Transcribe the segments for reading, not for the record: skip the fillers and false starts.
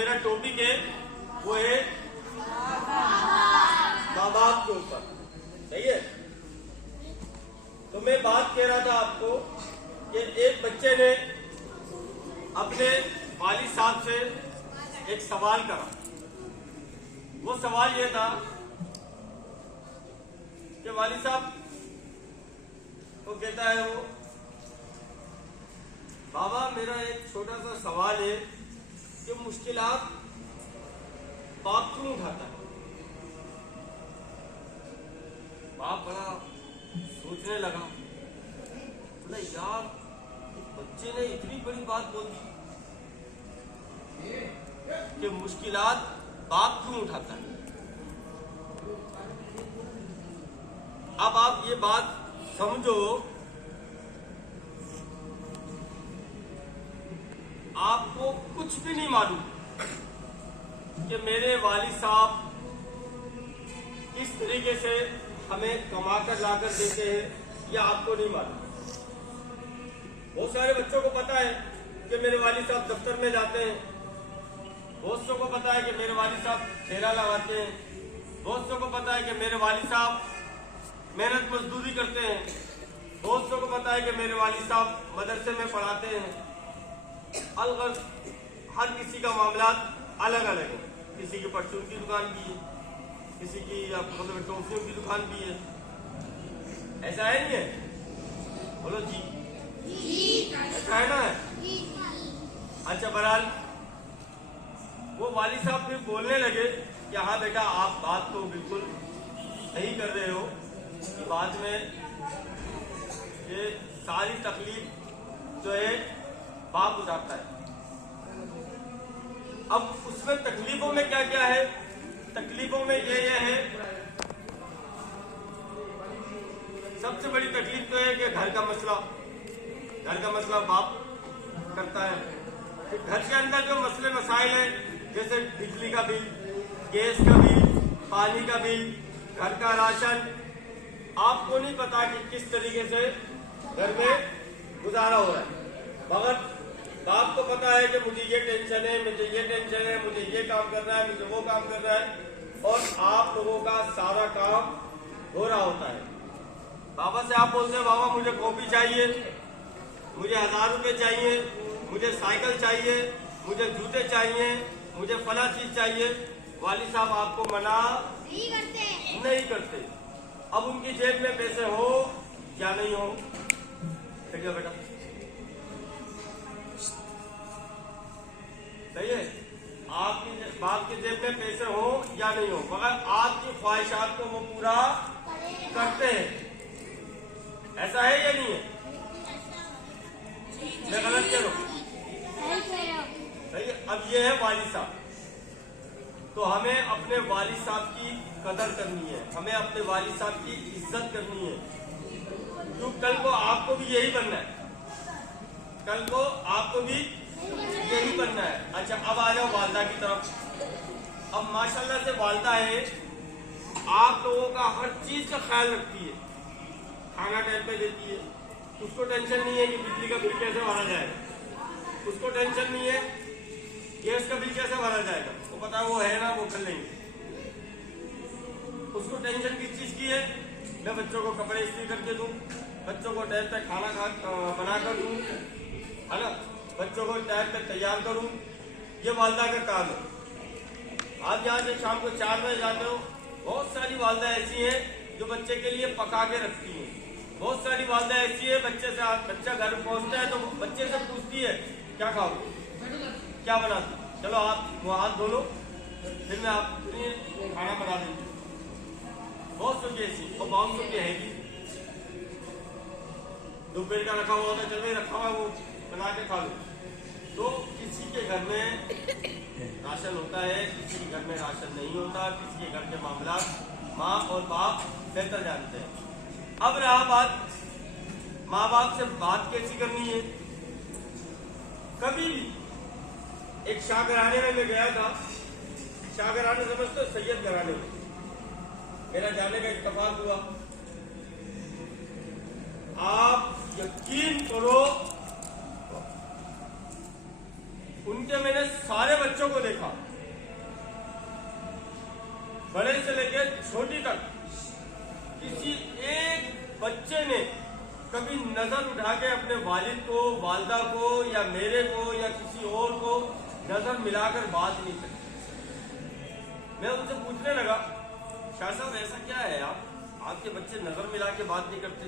मेरा टॉपिक है वो है माँ बाप के ऊपर। सही है। तो मैं बात कह रहा था आपको कि एक बच्चे ने अपने वालिद साहब से एक सवाल करा। वो सवाल ये था कि वालिद साहब वो कहता है वो, बाबा मेरा एक छोटा सा सवाल है कि मुश्किलात बाप क्यों उठाता है। बाप बड़ा सोचने लगा, बोला यार बच्चे ने इतनी बड़ी बात बोल दी कि मुश्किलात बाप क्यों उठाता है। अब आप ये बात समझो, आपको कुछ भी नहीं मालूम कि मेरे वालिद साहब किस तरीके से हमें कमा कर लाकर देते हैं, या आपको नहीं मालूम। बहुत सारे बच्चों को पता है कि मेरे वालिद साहब दफ्तर में जाते हैं, बहुत सौ को पता है कि मेरे वालिद साहब ठेला लगाते हैं, बहुत सौ को पता है कि मेरे वालिद साहब मेहनत मजदूरी करते हैं, बहुत सौ को पता है कि मेरे वालिद साहब मदरसे में पढ़ाते हैं। अलग हर किसी का मामला अलग अलग है। किसी की परचून की दुकान भी है, किसी की मतलब टॉफियों की दुकान भी है। ऐसा है नहीं है? बोलो जी, ऐसा है ना? अच्छा बहरहाल वो वालिद साहब फिर बोलने लगे कि हाँ बेटा आप बात तो बिल्कुल सही कर रहे हो कि बाद में ये सारी तकलीफ जो है बाप उठाता है। अब उसमें तकलीफों में क्या क्या है? तकलीफों में ये है, सबसे बड़ी तकलीफ तो है कि घर का मसला बाप करता है। फिर घर के अंदर जो मसले मसाइल है, जैसे बिजली का बिल, गैस का बिल, पानी का बिल, घर का राशन, आपको नहीं पता कि किस तरीके से घर में गुजारा हो रहा है, मगर बाप को पता है कि मुझे ये टेंशन है, मुझे ये टेंशन है, मुझे ये काम करना है, मुझे वो काम करना है, और आप लोगों का सारा काम हो रहा होता है। बाबा से आप बोलते हैं बाबा मुझे कॉपी चाहिए, मुझे 1000 रुपये चाहिए, मुझे साइकिल चाहिए, मुझे जूते चाहिए, मुझे फला चीज चाहिए। वालिद साहब आपको मना नहीं करते। अब उनकी जेब में पैसे हो या नहीं हो, ठीक है बेटा, सही है। आपकी बाप की जेब में पैसे हो या नहीं हो, मगर आपकी ख्वाहिशात को वो पूरा करते हैं। ऐसा है या नहीं है? मैं गलत कह रहा हूं? सही है। अब ये है वालिद साहब, तो हमें अपने वालिद साहब की कदर करनी है, हमें अपने वालिद साहब की इज्जत करनी है, क्योंकि कल को आपको भी यही बनना है, कल को आपको भी यही बनना है। अच्छा अब आ जाओ वालदा की तरफ। अब माशाल्लाह से वालदा है, आप लोगों का हर चीज का ख्याल रखती है, खाना टाइम पे देती है, उसको टेंशन नहीं है कि बिजली का बिल कैसे भरा जाएगा, उसको टेंशन नहीं है गैस का बिल कैसे भरा जाएगा, वो पता वो है ना, वो कर लेंगे। उसको टेंशन किस चीज की है? मैं बच्चों को कपड़े इस्त्री करके दूं, बच्चों को टाइम पे खाना बना कर दूं, है ना, बच्चों को टाइम पे तैयार करूं, ये वालदा का काम है। आप यहाँ से शाम को 4 बजे जाते हो, बहुत सारी वालदा ऐसी हैं जो बच्चे के लिए पका के रखती हैं, बहुत सारी वालदा ऐसी है बच्चा घर पहुंचता है तो बच्चे से पूछती है क्या खाओगे, क्या बना दूं, चलो आप वो हाथ धो लो, फिर मैं आपके लिए खाना बना दूंगी। बहुत सौ की ऐसी, और बहुत सौ की है भी, दोपहर का रखा हुआ होता है, चल भाई रखा हुआ वो बना के खा लो। तो किसी के घर में राशन होता है, किसी के घर में राशन नहीं होता, किसी के घर के मामला माँ और बाप बेहतर जानते हैं। अब रहा बात माँ बाप से बात कैसी करनी है। कभी भी एक शाह घराने में मैं गया था, शाह घराने समझते हो, सैयद घराने में मेरा जाने का इत्तेफाक हुआ। आप यकीन करो, उनके मैंने सारे बच्चों बच्चों को देखा, बड़े से लेकर छोटी तक, किसी एक बच्चे ने कभी नजर उठा के अपने वालिद को, वालदा को या मेरे को या किसी और को नजर मिलाकर बात नहीं करी। मैं उनसे पूछने लगा, शाह साहब ऐसा क्या है आपके बच्चे नजर मिला के बात नहीं करते?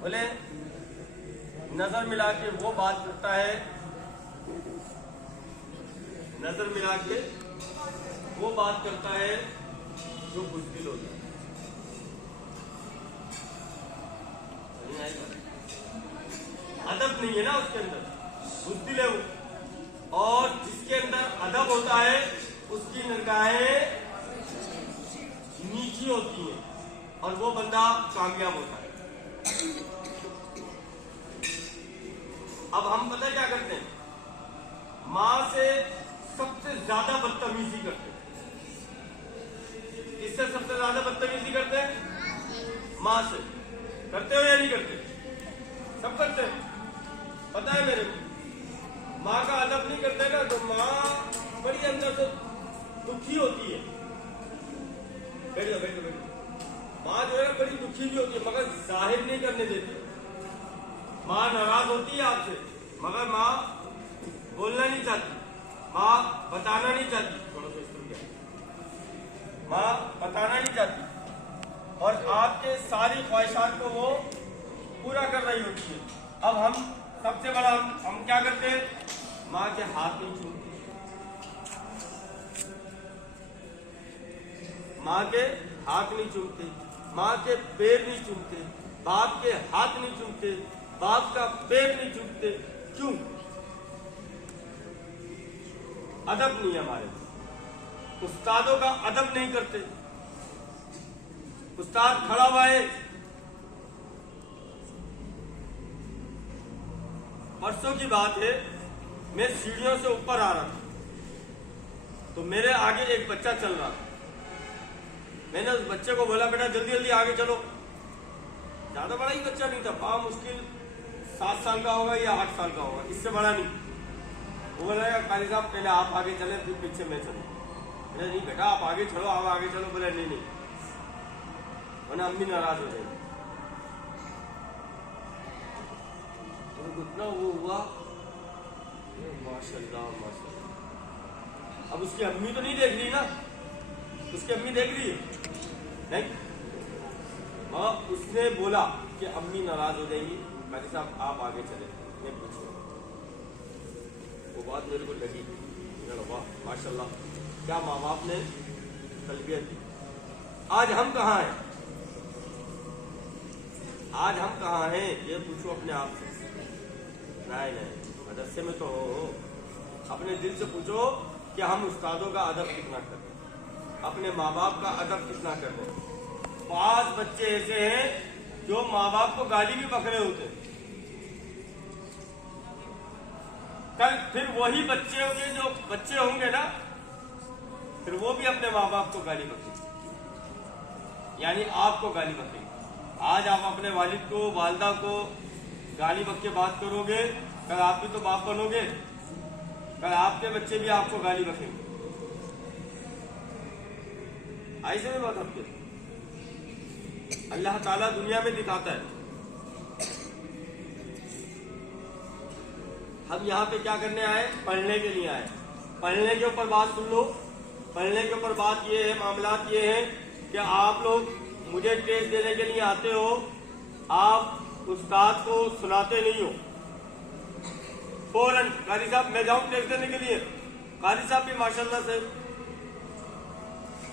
बोले नजर मिला के वो बात करता है, नजर मिला के वो बात करता है जो बुज़दिल होता है। अदब नहीं है ना उसके अंदर, बुज़दिल है वो। और जिसके अंदर अदब होता है उसकी निगाहें नीची होती हैं और वो बंदा कामयाब होता है। अब हम पता है क्या करते हैं, माँ से सबसे ज्यादा बदतमीजी करते हैं। किससे सबसे ज्यादा बदतमीजी करते हैं? माँ से। करते हो या नहीं करते? सब करते हैं, पता है मेरे को। माँ का अदब नहीं करते ना तो माँ बड़ी अंदर से दुखी होती है। बैठो बैठो बैठो। माँ जो है बड़ी दुखी भी होती है मगर जाहिर नहीं करने देती। माँ नाराज होती है आपसे मगर माँ बोलना नहीं चाहती, माँ बताना नहीं चाहती। थोड़ा सा इसको क्या, माँ बताना नहीं चाहती और आपके सारी ख्वाहिशात को वो पूरा कर रही होती है। अब हम सबसे बड़ा हम क्या करते हैं, माँ के हाथ नहीं छूते, माँ के हाथ नहीं चूमते, माँ के पैर नहीं चूमते, बाप के हाथ नहीं चूमते, बाप का पैर नहीं चूमते। क्यों? अदब नहीं है हमारे। उस्तादों का अदब नहीं करते। उस्ताद खड़ा हुआ है, परसों की बात है, मैं सीढ़ियों से ऊपर आ रहा था तो मेरे आगे एक बच्चा चल रहा था। मैंने उस बच्चे को बोला, बेटा जल्दी जल्दी आगे चलो। ज्यादा बड़ा ही बच्चा नहीं था, पाँव मुश्किल 7 साल का होगा या 8 साल का होगा, इससे बड़ा नहीं। वो बोला काली साहब पहले आप आगे चले फिर पीछे मैं चलूं। मैंने नहीं बेटा आप आगे चलो, आप आगे चलो। बोले नहीं नहीं, वरना अम्मी नाराज हो जाएगी। तो इतना वो हुआ, माशाल्लाह माशाल्लाह। अब उसकी अम्मी तो नहीं देख रही ना, उसकी अम्मी देख रही है नहीं। हाँ, उसने बोला कि अम्मी नाराज हो जाएगी, काली साहब आप आगे चले, मैं पूछूं। वो बात मेरे को लगी, वाह माशाल्लाह क्या माँ बाप ने तरबियत दी। आज हम कहाँ हैं? आज हम कहाँ हैं ये पूछो अपने आप से। नहीं नहीं, मदरसे में तो हो। अपने दिल से पूछो कि हम उस्तादों का अदब कितना करते हैं, अपने माँ बाप का अदब कितना करते हैं। 5 बच्चे ऐसे हैं जो माँ बाप को गाली भी बकरे होते हैं। कल फिर वही बच्चे होंगे जो बच्चे होंगे ना, फिर वो भी अपने माँ बाप को गाली बकेंगे, यानी आपको गाली बकेंगे। आज आप अपने वालिद को, वालदा को गाली बक के बात करोगे, कल आप भी तो बाप बनोगे, कल आपके बच्चे भी आपको गाली बकेंगे। ऐसे में बात आपके अल्लाह ताला दुनिया में दिखाता है। हम यहाँ पे क्या करने आए? पढ़ने के लिए आए। पढ़ने के ऊपर बात सुन लो। पढ़ने के ऊपर बात ये है, मामलात ये है कि आप लोग मुझे टेस्ट देने के लिए आते हो, आप उस्ताद को सुनाते नहीं हो। फौरन कारी साहब मैं जाऊं टेस्ट देने के लिए। कारी साहब भी माशाल्लाह से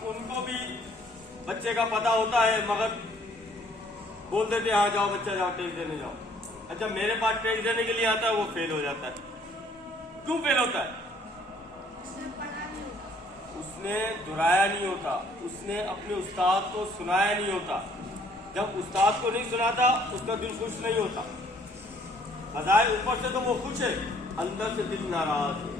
उनको भी बच्चे का पता होता है मगर बोल देते आ जाओ बच्चा जाओ टेस्ट देने जाओ। अच्छा मेरे पास टेस्ट देने के लिए आता है वो फेल हो जाता है। क्यों फेल होता है? उसने दोहराया नहीं होता, उसने अपने उस्ताद को सुनाया नहीं होता। जब उस्ताद को नहीं सुनाता उसका दिल खुश नहीं होता। बजाय ऊपर से तो वो खुश है, अंदर से दिल नाराज है।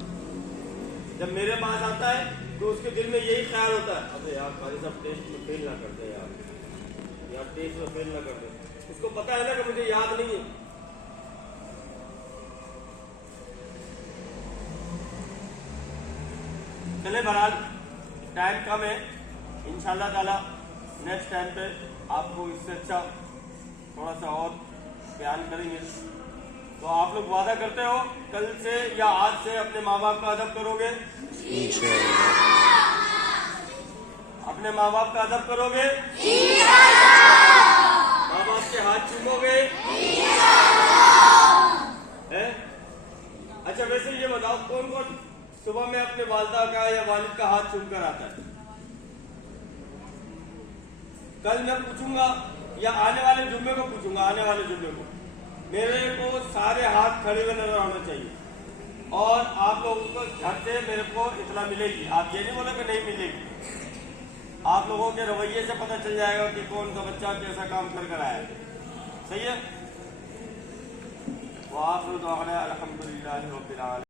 जब मेरे पास आता है तो उसके दिल में यही ख्याल होता है, अबे यार कारी साहब टेस्ट में फेल ना कर दे, यार टेस्ट में फेल ना कर दे। उसको पता है ना कि मुझे याद नहीं है। چلے بہرحال ٹائم کم ہے، انشاءاللہ تعالی نیکسٹ ٹائم پہ آپ کو اس سے اچھا تھوڑا سا اور بیان کریں گے. تو آپ لوگ وعدہ کرتے ہو کل سے یا آج سے اپنے ماں باپ کا ادب کرو گے؟ اپنے ماں باپ کا ادب کرو گے؟ ماں باپ کے ہاتھ چومو گے؟ اچھا ویسے یہ بتاؤ کون کون صبح میں اپنے والدہ کا یا والد کا ہاتھ چوم کر آتا ہے؟ کل میں پوچھوں گا یا آنے والے جمعے کو پوچھوں گا، آنے والے جمعے کو میرے کو سارے ہاتھ کھڑے ہوئے نظر آنا چاہیے اور آپ لوگوں کو گھر سے میرے کو اطلاع ملے گی. آپ یہ نہیں بولے کہ نہیں ملے گی. آپ لوگوں کے رویے سے پتہ چل جائے گا کہ کون سا بچہ کیسا کام کر آیا ہے. صحیح ہے؟ وآخر دعوانا الحمدللہ رب العالمین.